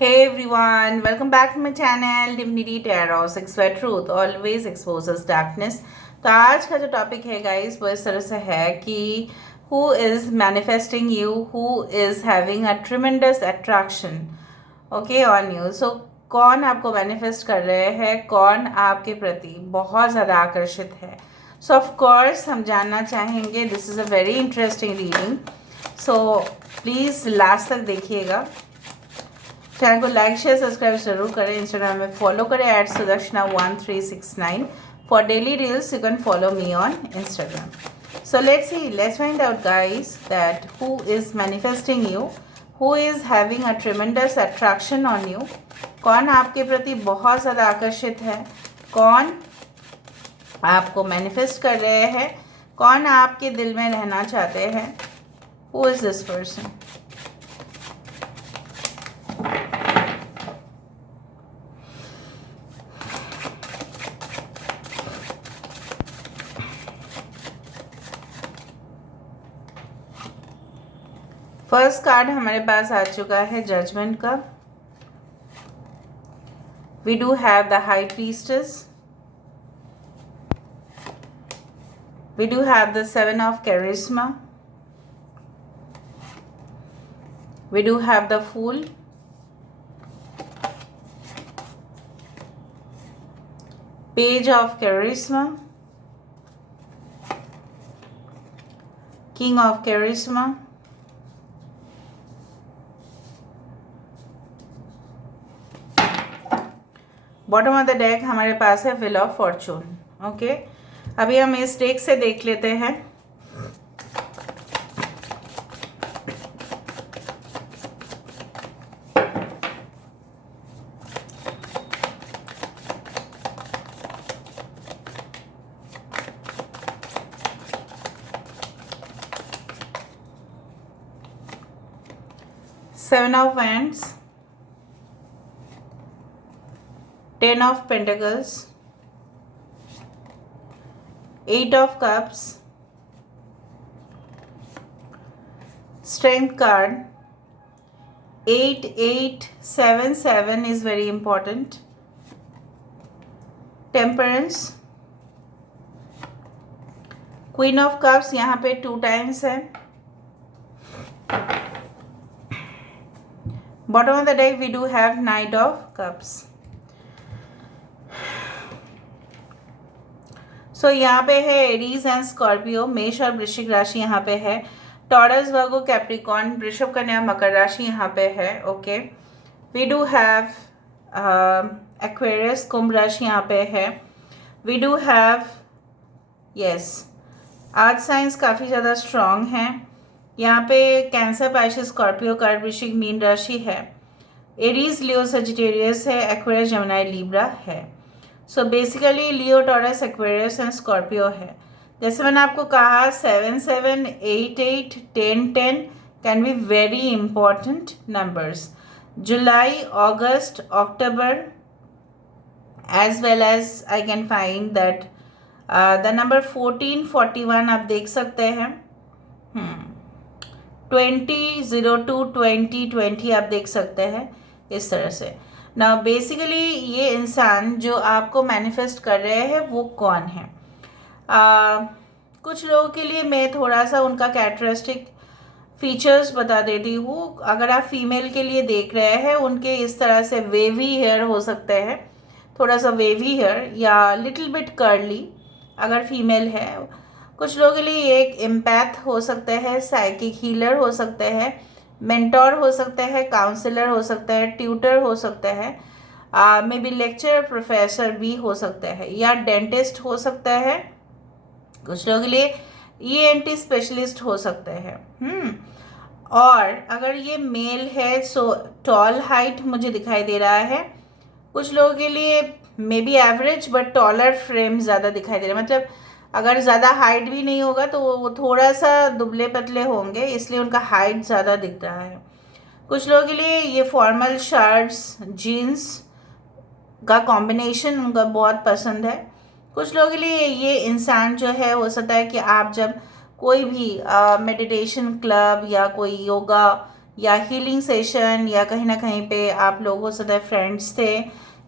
Hey everyone, welcome back to my channel Divinity Tarot 6 Where Truth Always Exposes Darkness। तो आज का जो topic है गाइस वो इस तरह से है कि who is manifesting you, who is having a tremendous attraction okay on you। So कौन आपको मैनिफेस्ट कर रहे हैं, कौन आपके प्रति बहुत ज़्यादा आकर्षित है। सो ऑफ कोर्स हम जानना चाहेंगे। This is a very interesting reading, so please last तक देखिएगा। चैनल को लाइक शेयर सब्सक्राइब जरूर करें। इंस्टाग्राम में फॉलो करें @sudarshana1369। For daily reels you can follow me on Instagram. So let's find out guys that who is manifesting you, who is having a tremendous attraction on you. कौन आपके प्रति बहुत ज़्यादा आकर्षित है, कौन आपको मैनिफेस्ट कर रहे हैं, कौन आपके दिल में रहना चाहते हैं। Who is this person. First card हमारे पास आ चुका है जजमेंट का। We do have the high priestess, we do have the 7 of charisma, we do have the fool, page of charisma, king of charisma, bottom of the deck हमारे पास है wheel of Fortune. Okay, अभी हम इस deck से देख लेते हैं। Seven of wands, 10 of Pentacles, 8 of Cups, Strength card, 8877 is very important, Temperance, Queen of Cups यहाँ पे 2 times है। Bottom of the deck we do have Knight of Cups। सो यहाँ पे है एरीज एंड स्कॉर्पियो, मेष और वृश्चिक राशि यहाँ पे है, टॉरस वर्गो कैप्रिकॉर्न, वृषभ कन्या मकर राशि यहाँ पे है। Okay, we do have Aquarius कुंभ राशि यहाँ पे है। We do have yes earth signs काफ़ी ज़्यादा स्ट्रॉन्ग हैं यहाँ पे। कैंसर पाइसेस स्कॉर्पियो कर्क वृश्चिक मीन राशि है। एरीज लियो सजिटेरियस है, एक्वेरियस जमुनाई लीब्रा है। So basically Leo taurus Aquarius and Scorpio है। जैसे मैंने आपको कहा 7 7 8 8 10 10 can be very important numbers. July, August, October as well as I can find that the number 14 41 आप देख सकते हैं। 20 02 20 20 आप देख सकते हैं इस तरह से। ना बेसिकली ये इंसान जो आपको मैनिफेस्ट कर रहे हैं वो कौन है। कुछ लोगों के लिए मैं थोड़ा सा उनका कैरेक्टरिस्टिक फीचर्स बता देती हूँ। अगर आप फीमेल के लिए देख रहे हैं, उनके इस तरह से वेवी हेयर हो सकते हैं, थोड़ा सा वेवी हेयर या लिटिल बिट कर्ली अगर फीमेल है। कुछ लोगों के लिए एक एम्पैथ हो सकते हैं, साइकिक हीलर हो सकते हैं, मेंटोर हो सकते हैं, काउंसलर हो सकते हैं, ट्यूटर हो सकते हैं, मे बी लेक्चरर प्रोफेसर भी हो सकते हैं, या डेंटिस्ट हो सकता है। कुछ लोगों के लिए ईएनटी स्पेशलिस्ट हो सकते हैं। और अगर ये मेल है सो टॉल हाइट मुझे दिखाई दे रहा है। कुछ लोगों के लिए may be average but taller frame ज़्यादा दिखाई दे रहा है। मतलब अगर ज़्यादा हाइट भी नहीं होगा तो वो थोड़ा सा दुबले पतले होंगे, इसलिए उनका हाइट ज़्यादा दिख रहा है। कुछ लोगों के लिए ये फॉर्मल शर्ट्स जीन्स का कॉम्बिनेशन उनका बहुत पसंद है। कुछ लोगों के लिए ये इंसान जो है हो सकता है कि आप जब कोई भी मेडिटेशन क्लब या कोई योगा या हीलिंग सेशन, या कहीं ना कहीं पे आप लोग हो सकता है फ्रेंड्स थे,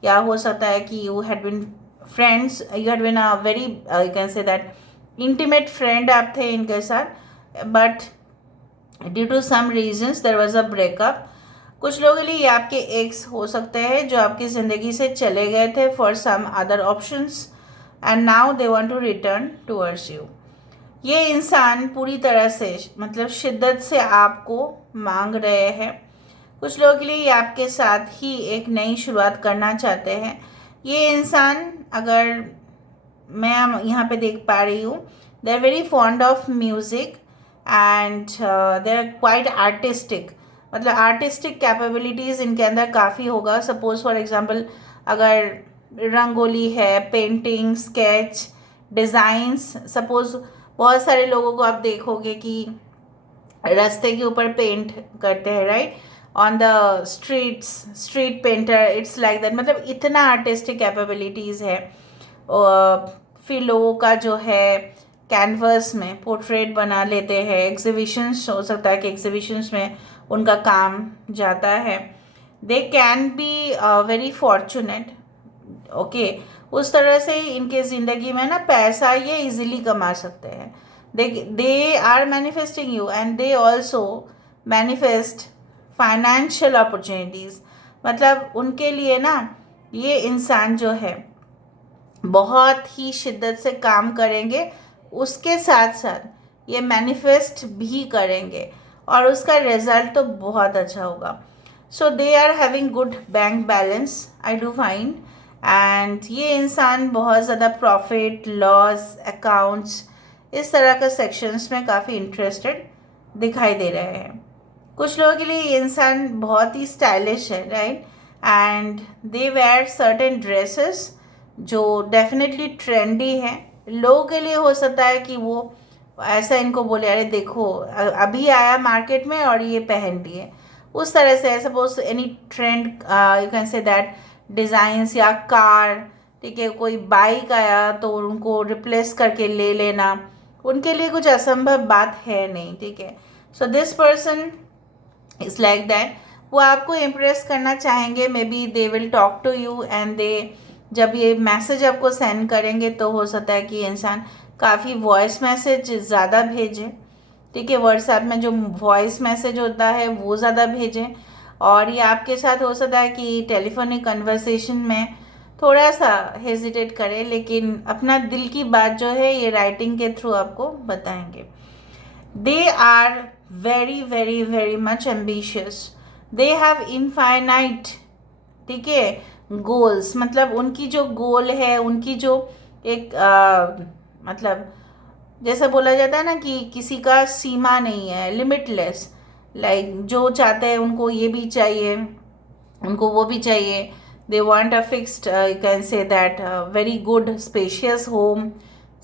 या हो सकता है कि you had been friends, you had been a very you can say that intimate friend आप थे इनके साथ, but due to some reasons there was a breakup. कुछ लोगों के लिए ये आपके एक्स हो सकते हैं जो आपकी ज़िंदगी से चले गए थे for some other options, and now they want to return towards you. ये इंसान पूरी तरह से मतलब शिद्दत से आपको मांग रहे हैं। कुछ लोगों के लिए ये आपके साथ ही एक नई शुरुआत करना चाहते हैं। ये इंसान, अगर मैं यहाँ पे देख पा रही हूँ, they are very fond of music and they are quite artistic, मतलब आर्टिस्टिक कैपेबिलिटीज़ इनके अंदर काफ़ी होगा। सपोज फॉर एग्जांपल, अगर रंगोली है, पेंटिंग, स्केच, डिज़ाइंस, सपोज बहुत सारे लोगों को आप देखोगे कि रास्ते के ऊपर पेंट करते हैं, right, on the streets, street painter, it's like that, मतलब इतना आर्टिस्टिक कैपेबिलिटीज़ है। फिर लोगों का जो है कैनवस में पोर्ट्रेट बना लेते हैं, एग्जीबिशंस हो सकता है कि एग्जीबिशंस में उनका काम जाता है। दे can be very fortunate, okay, उस तरह से इनके ज़िंदगी में ना पैसा ये इजीली कमा सकते हैं। They are manifesting you and they also manifest financial opportunities. मतलब उनके लिए ना ये इंसान जो है बहुत ही शिद्दत से काम करेंगे, उसके साथ साथ ये मैनिफेस्ट भी करेंगे और उसका रिजल्ट तो बहुत अच्छा होगा। So they are having good bank balance, I do find, and ये इंसान बहुत ज़्यादा प्रॉफिट, लॉस, अकाउंट्स, इस तरह के सेक्शंस में काफ़ी इंटरेस्टेड दिखाई दे रहे हैं। कुछ लोगों के लिए ये इंसान बहुत ही स्टाइलिश है, right, and they wear certain dresses जो डेफिनेटली ट्रेंडी है। लोगों के लिए हो सकता है कि वो ऐसा इनको बोले, अरे देखो अभी आया मार्केट में और ये पहन लिए, उस तरह से। Suppose any trend, you can say that, designs या कार, ठीक है, कोई बाइक आया तो उनको रिप्लेस करके ले लेना, उनके लिए कुछ असंभव बात है नहीं, ठीक है। So this person is like that, वो आपको इम्प्रेस करना चाहेंगे, maybe they will talk to you and they, जब ये मैसेज आपको सेंड करेंगे तो हो सकता है कि इंसान काफ़ी वॉइस मैसेज ज़्यादा भेजें, ठीक है, व्हाट्सएप में जो वॉइस मैसेज होता है वो ज़्यादा भेजें, और ये आपके साथ हो सकता है कि टेलीफोनिक कन्वर्सेशन में थोड़ा सा हेजिटेट करें, लेकिन अपना दिल की बात जो है ये राइटिंग के थ्रू आपको बताएंगे। They are very very very much ambitious, they have infinite, ठीक है, गोल्स, मतलब उनकी जो गोल है, उनकी जो एक मतलब जैसे बोला जाता है ना कि किसी का सीमा नहीं है, लिमिटलेस, लाइक जो चाहते हैं उनको ये भी चाहिए, उनको वो भी चाहिए। They want a fixed, you can say that, very good spacious home,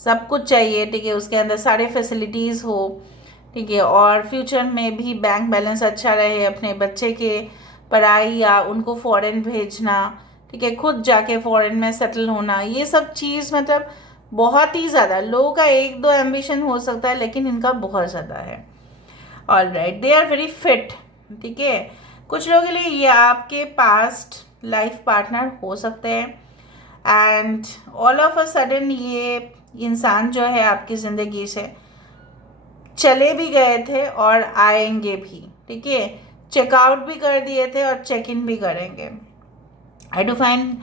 सब कुछ चाहिए, ठीक है, उसके अंदर सारे फैसिलिटीज़ हो, ठीक है, और फ्यूचर में भी बैंक बैलेंस अच्छा रहे, अपने बच्चे के पढ़ाई या उनको फॉरेन भेजना, ठीक है, खुद जाके फॉरेन में सेटल होना, ये सब चीज़ मतलब बहुत ही ज़्यादा। लोगों का एक दो एम्बिशन हो सकता है, लेकिन इनका बहुत ज़्यादा है। All right, they are very fit, ठीक है। कुछ लोगों के लिए ये आपके पास्ट लाइफ पार्टनर हो सकते हैं, and all of a sudden ये इंसान जो है आपकी ज़िंदगी से चले भी गए थे और आएंगे भी, ठीक है, चेकआउट भी कर दिए थे और चेक इन भी करेंगे। आई डू फाइंड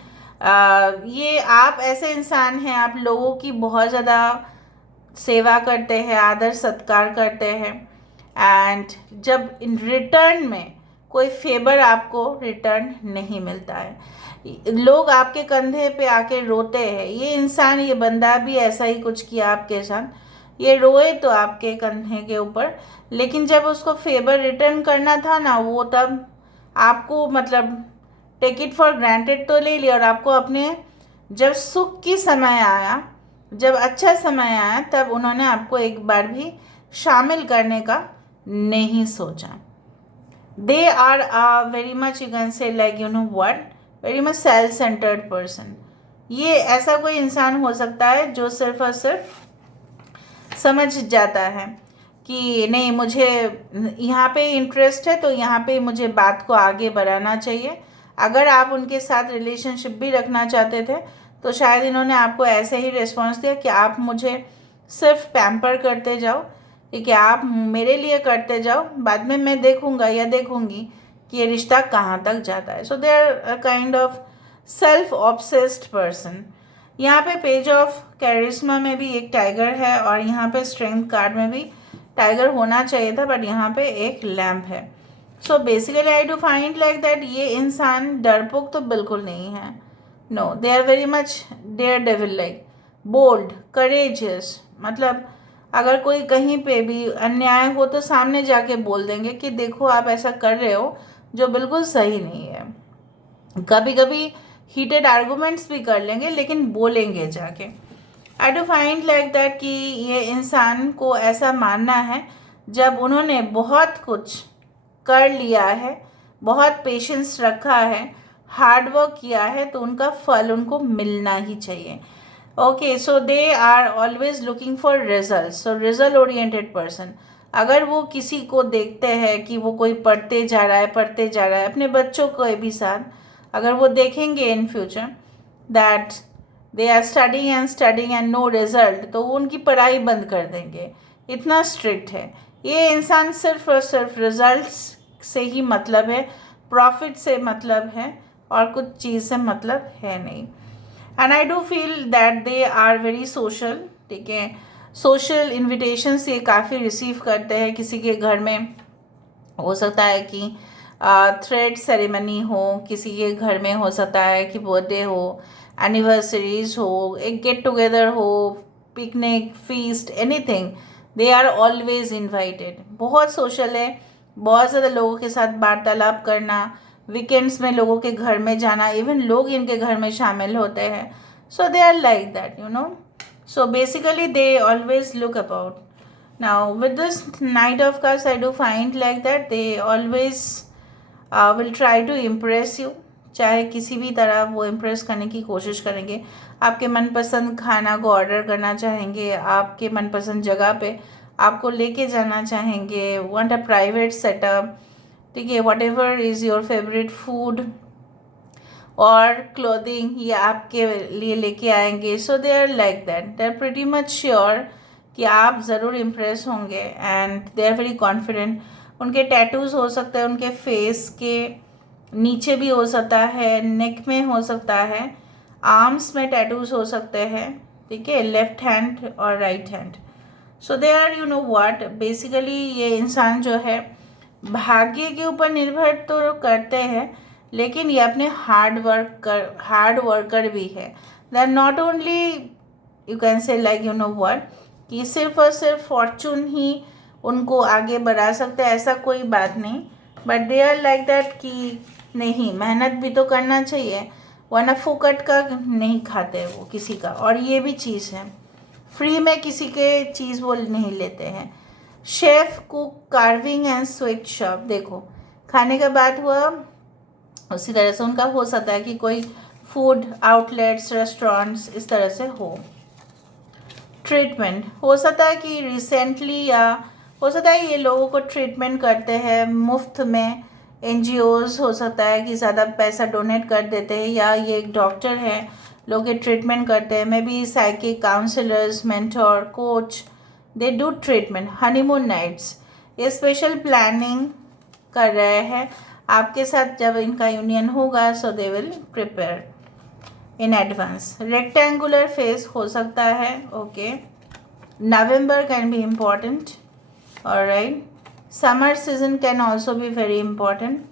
ये आप ऐसे इंसान हैं, आप लोगों की बहुत ज़्यादा सेवा करते हैं, आदर सत्कार करते हैं, एंड जब इन रिटर्न में कोई फेवर आपको रिटर्न नहीं मिलता है, लोग आपके कंधे पे आके रोते हैं। ये इंसान, ये बंदा भी ऐसा ही कुछ किया आपके साथ, ये रोए तो आपके कंधे के ऊपर, लेकिन जब उसको फेवर रिटर्न करना था ना, वो तब आपको मतलब टेक इट फॉर ग्रांटेड तो ले लिया, और आपको अपने जब सुख की समय आया, जब अच्छा समय आया, तब उन्होंने आपको एक बार भी शामिल करने का नहीं सोचा। They are very much, you can say like, you know what, very much self centred person. ये ऐसा कोई इंसान हो सकता है जो सिर्फ और सिर्फ समझ जाता है कि नहीं मुझे यहाँ पे इंटरेस्ट है तो यहाँ पे मुझे बात को आगे बढ़ाना चाहिए। अगर आप उनके साथ रिलेशनशिप भी रखना चाहते थे तो शायद इन्होंने आपको ऐसे ही रिस्पॉन्स दिया कि आप मुझे सिर्फ पैम्पर करते जाओ, ठीक है, आप मेरे लिए करते जाओ, बाद में मैं देखूँगा या देखूँगी कि ये रिश्ता कहाँ तक जाता है। So they are a kind of self obsessed person. यहाँ पे पेज ऑफ कैरिश्मा में भी एक टाइगर है और यहाँ पे स्ट्रेंथ कार्ड में भी टाइगर होना चाहिए था, बट यहाँ पे एक लैम्प है। So basically I do find like that ये इंसान डरपोक तो बिल्कुल नहीं है। No, they are very much daredevil like, bold, courageous. मतलब अगर कोई कहीं पे भी अन्याय हो तो सामने जाके बोल देंगे कि देखो आप ऐसा कर रहे हो जो बिल्कुल सही नहीं है। कभी कभी हीटेड आर्गूमेंट्स भी कर लेंगे लेकिन बोलेंगे जाके। आई डू फाइंड लाइक दैट कि ये इंसान को ऐसा मानना है जब उन्होंने बहुत कुछ कर लिया है, बहुत पेशेंस रखा है, हार्ड वर्क किया है, तो उनका फल उनको मिलना ही चाहिए। Okay, so they are always looking for result, so result oriented person. अगर वो किसी को देखते हैं कि वो कोई पढ़ते जा रहा है, अपने बच्चों को भी साथ अगर वो देखेंगे in future that they are studying and no result, तो वो उनकी पढ़ाई बंद कर देंगे। इतना स्ट्रिक्ट है ये इंसान। सिर्फ और सिर्फ रिजल्ट्स से ही मतलब है, प्रॉफिट से मतलब है, और कुछ चीज़ से मतलब है नहीं। And I do feel that they are very social, ठीक है। सोशल इन्विटेशंस ये काफ़ी रिसीव करते हैं। किसी के घर में हो सकता है कि थ्रेड सेरेमनी हो, किसी के घर में हो सकता है कि बर्थडे हो, एनिवर्सरीज हो, एक गेट टुगेदर हो, picnic, feast, anything, they are always invited. बहुत सोशल है, बहुत ज़्यादा लोगों के साथ वार्तालाप करना, वीकेंड्स में लोगों के घर में जाना, इवन लोग इनके घर में शामिल होते हैं। So they are like that, you know. So basically they always look about. Now with this Knight of Cups, I do find like that they always will try to impress you। चाहे किसी भी तरह वो impress करने की कोशिश करेंगे। आपके मनपसंद खाना को ऑर्डर करना चाहेंगे, आपके मनपसंद जगह पे आपको लेके जाना चाहेंगे, वांट अ प्राइवेट सेटअप, ठीक है, whatever is your favourite food और क्लोथिंग ये आपके लिए लेके आएंगे। So they are like that, they are pretty much sure कि आप ज़रूर इम्प्रेस होंगे and they are very confident. उनके टैटूज़ हो सकते हैं, उनके फेस के नीचे भी हो सकता है, नेक में हो सकता है, आर्म्स में टैटूज़ हो सकते हैं, ठीक है, लेफ्ट हैंड और right hand. So they are, you know what, basically ये इंसान जो है भाग्य के ऊपर निर्भर तो करते हैं, लेकिन ये अपने हार्ड वर्कर भी है। They are not only, you can say like, you know what, कि सिर्फ और सिर्फ फॉर्चून ही उनको आगे बढ़ा सकते हैं, ऐसा कोई बात नहीं। But they are like that कि नहीं, मेहनत भी तो करना चाहिए, वरना फुकट का नहीं खाते वो किसी का। और ये भी चीज़ है, फ्री में किसी के चीज़ वो नहीं लेते हैं। Chef, cook, carving and sweet shop, देखो खाने का बात हुआ, उसी तरह से उनका हो सकता है कि कोई फूड आउटलेट्स, रेस्टोरेंट्स इस तरह से हो। ट्रीटमेंट हो सकता है कि रिसेंटली, या हो सकता है ये लोगों को ट्रीटमेंट करते हैं मुफ्त में। एनजीओज़ हो सकता है कि ज़्यादा पैसा डोनेट कर देते हैं, या ये एक डॉक्टर है, लोग ये ट्रीटमेंट करते हैं। Maybe psychic counsellors, mentor, coach, they do treatment. Honeymoon nights, ये स्पेशल प्लानिंग कर रहे हैं आपके साथ जब इनका यूनियन होगा। So they will prepare in advance. Rectangular face हो सकता है, okay. November can be important, alright. Summer season can also be very important.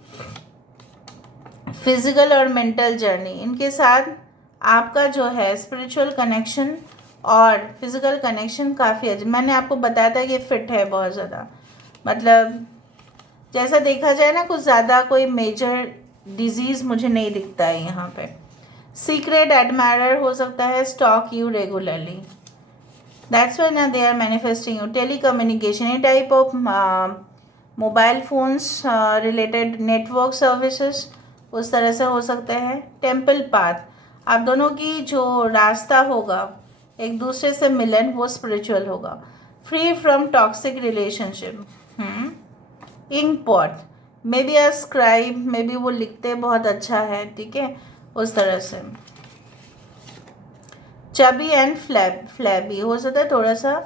Physical और मेंटल जर्नी, इनके साथ आपका जो है स्पिरिचुअल कनेक्शन और फिजिकल कनेक्शन काफ़ी अच्छा। मैंने आपको बताया था कि फिट है बहुत ज़्यादा, मतलब जैसा देखा जाए ना, कुछ ज़्यादा कोई मेजर डिजीज़ मुझे नहीं दिखता है यहाँ पे। सीक्रेट एडमायरर हो सकता है, stalk you regularly, that's why ना they are manifesting you. Telecommunication, a type of mobile phones related network services उस तरह से हो सकते हैं। टेम्पल पाथ, आप दोनों की जो रास्ता होगा एक दूसरे से मिलन, वो स्पिरिचुअल होगा। Free from toxic relationship, ink pot, maybe a scribe, maybe वो लिखते बहुत अच्छा है, ठीक है, उस तरह से। चबी एंड फ्लैबी हो सकता है, थोड़ा सा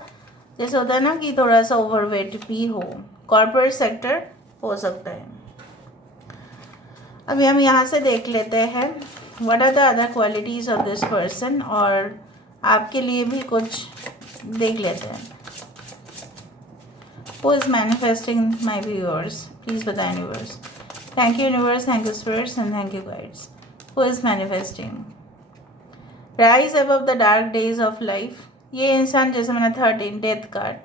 जैसे होता है ना कि थोड़ा सा ओवरवेट भी हो। कॉर्पोरेट सेक्टर हो सकता है। अभी हम यहाँ से देख लेते हैं what are the other qualities of this person, और आपके लिए भी कुछ देख लेते हैं। Who is manifesting my viewers, please बताएं universe. Thank you universe, thank you spirits and thank you guides. Who is manifesting, rise above the dark days of life. ये इंसान, जैसे मैंने 13 डेथ कार्ड,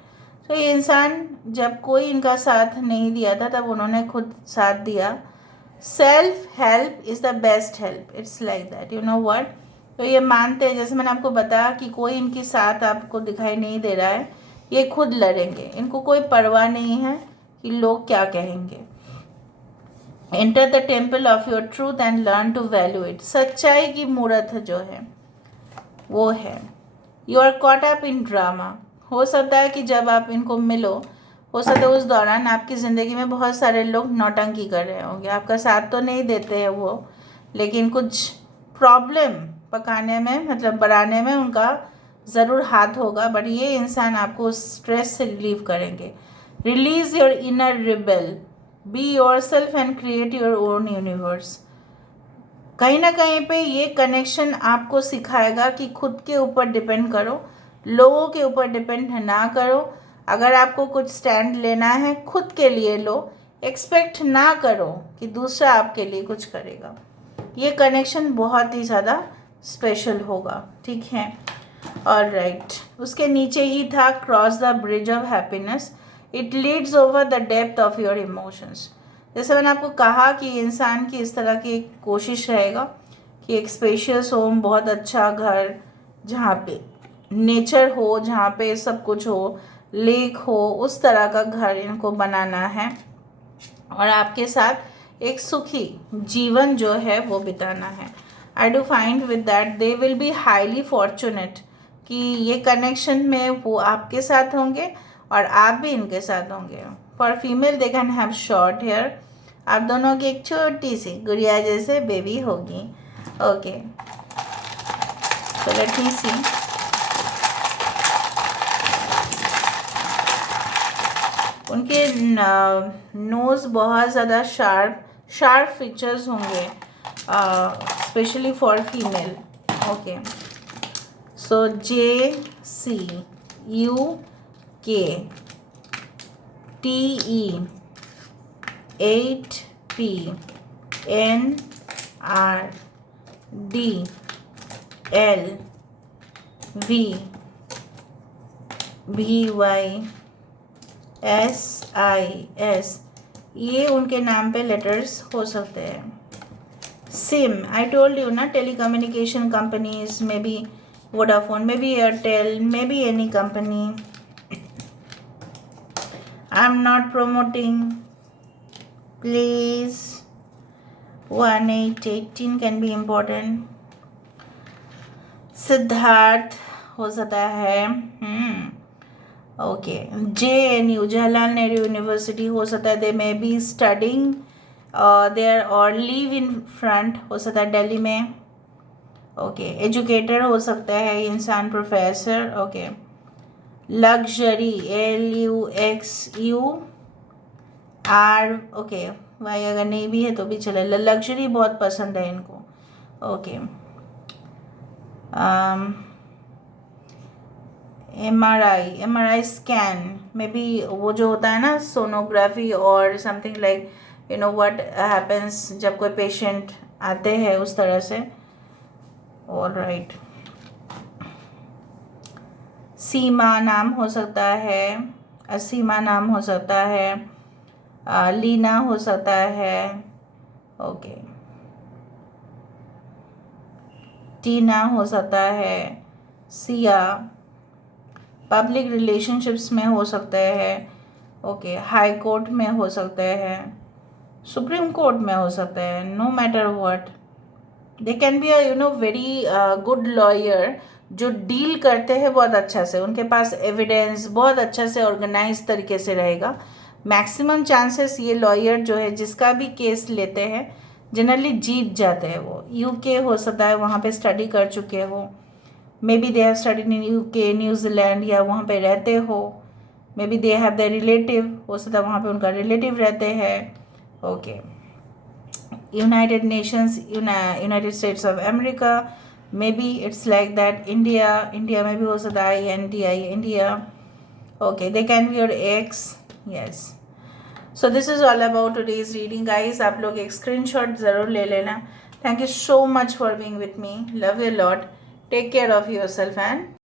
तो ये इंसान जब कोई इनका साथ नहीं दिया था तब उन्होंने खुद साथ दिया। Self help is the best help, it's like that, you know what. तो ये मानते हैं, जैसे मैंने आपको बताया कि कोई इनके साथ आपको दिखाई नहीं दे रहा है, ये खुद लड़ेंगे, इनको कोई परवाह नहीं है कि लोग क्या कहेंगे। Enter the temple of your truth and learn to value it. सच्चाई की मूर्त जो है वो है। You are caught up in drama. हो सकता है कि जब आप इनको मिलो, हो सकता है उस दौरान आपकी ज़िंदगी में बहुत सारे लोग नौटंकी कर रहे होंगे, आपका साथ तो नहीं देते हैं वो, लेकिन कुछ प्रॉब्लम पकाने में, मतलब बढ़ाने में उनका ज़रूर हाथ होगा। बट ये इंसान आपको उस स्ट्रेस से रिलीव करेंगे। Release your inner rebel, be your self and create your own universe. कहीं ना कहीं पे ये कनेक्शन आपको सिखाएगा कि खुद के ऊपर डिपेंड करो, लोगों के ऊपर डिपेंड ना करो। अगर आपको कुछ स्टैंड लेना है, खुद के लिए लो, एक्सपेक्ट ना करो कि दूसरा आपके लिए कुछ करेगा। ये कनेक्शन बहुत ही ज़्यादा स्पेशल होगा, ठीक है। और राइट, उसके नीचे ही था cross the bridge of happiness, it leads over the depth of your emotions. जैसे मैंने आपको कहा कि इंसान की इस तरह की कोशिश रहेगा कि एक स्पेशियस होम, बहुत अच्छा घर जहाँ पे नेचर हो, जहाँ पे सब कुछ हो, लेक हो, उस तरह का घर इनको बनाना है, और आपके साथ एक सुखी जीवन जो है वो बिताना है। आई do find with that they will be highly fortunate, कि ये कनेक्शन में वो आपके साथ होंगे और आप भी इनके साथ होंगे। For female they can have short hair, आप दोनों की एक छोटी सी गुड़िया जैसे बेबी होगी। ओके, तो लेट मी सी। उनके नोज़ बहुत ज़्यादा शार्प फीचर्स होंगे, specially for female. Okay, so JCUKTENRDLVYSIS, ये उनके नाम पे लेटर्स हो सकते हैं। सिम, आई टोल्ड यू ना, टेलीकम्युनिकेशन कंपनीज में भी, वोडाफोन में भी, एयरटेल में भी, any company. I am not promoting, please. 1818 can be important. Siddharth हो सकता है। Okay, JNU, Jawaharlal Nehru university हो सकता है। दे मे बी स्टडिंग देयर और लिव इन फ्रंट, हो सकता है दिल्ली में। ओके, एजुकेटर हो सकता है इंसान, professor. Okay, luxury, LUXUR, okay, Y अगर नहीं भी है तो भी चले, लग्जरी बहुत पसंद है इनको। ओके, MRI स्कैन में भी, वो जो होता है ना सोनोग्राफी और something like, you know what happens जब कोई पेशेंट आते हैं उस तरह से। ऑल राइट, सीमा नाम हो सकता है, असीमा नाम हो सकता है, लीना हो सकता है। ओके, टीना हो सकता है, सिया, पब्लिक रिलेशनशिप्स में हो सकते हैं। ओके, हाई कोर्ट में हो सकते हैं, सुप्रीम कोर्ट में हो सकते हैं, no matter what. They can be a, you know, very good lawyer जो डील करते हैं बहुत अच्छा से, उनके पास एविडेंस बहुत अच्छा से ऑर्गेनाइज तरीके से रहेगा। मैक्सिमम चांसेस ये लॉयर जो है जिसका भी केस लेते हैं जनरली जीत जाते हैं। वो यूके हो सकता है वहाँ पे स्टडी कर चुके हो, may be they have studied in UK, New Zealand, या वहाँ पे रहते हो। May be they have the relative, हो सकता है वहाँ पे उनका रिलेटिव रहते हैं। Okay, United Nations, United states of America, may be it's like that. India में भी हो सकता है India. Okay, they can be your x, yes. So this is all about today's reading guys. आप लोग एक स्क्रीनशॉट ज़रूर ले लेना। Thank you so much for being with me, love you lot, take care of yourself and